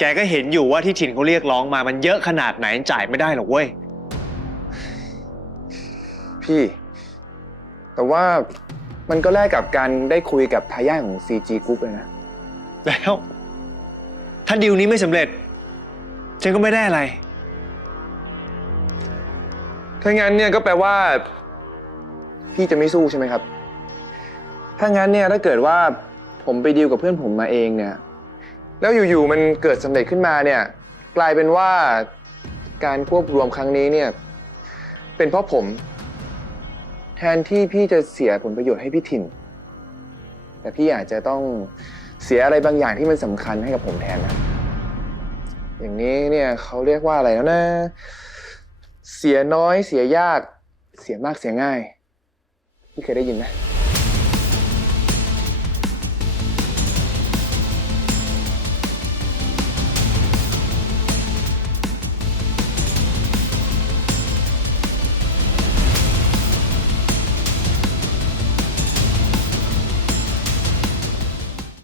แกก็เห็นอยู่ว่าที่ถิ่นเขาเรียกร้องมามันเยอะขนาดไหนจ่ายไม่ได้หรอกเว้ย พี่ แต่ว่ามันก็แลกกับการได้คุยกับทายาทของ CG Group เลยนะ แล้ว ถ้าดีลนี้ไม่สำเร็จ ฉันก็ไม่ได้อะไร ถ้างั้นเนี่ยก็แปลว่า พี่จะไม่สู้ใช่ไหมครับ ถ้างั้นเนี่ยถ้าเกิดว่าผมไปดีลกับเพื่อนผมมาเองเนี่ย แล้วอยู่ๆมันเกิดสำเร็จขึ้นมาเนี่ย กลายเป็นว่าการควบรวมครั้งนี้เนี่ย เป็นเพราะผม แทนที่พี่จะเสียผลประโยชน์ให้พี่ถิ่น แต่พี่อาจจะต้องเสียอะไรบางอย่างที่มันสำคัญให้กับผมแทนนะอย่างนี้เนี่ยเขาเรียกว่าอะไรแล้วนะ เสียน้อยเสียยาก เสียมากเสียง่าย พี่เคยได้ยินไหม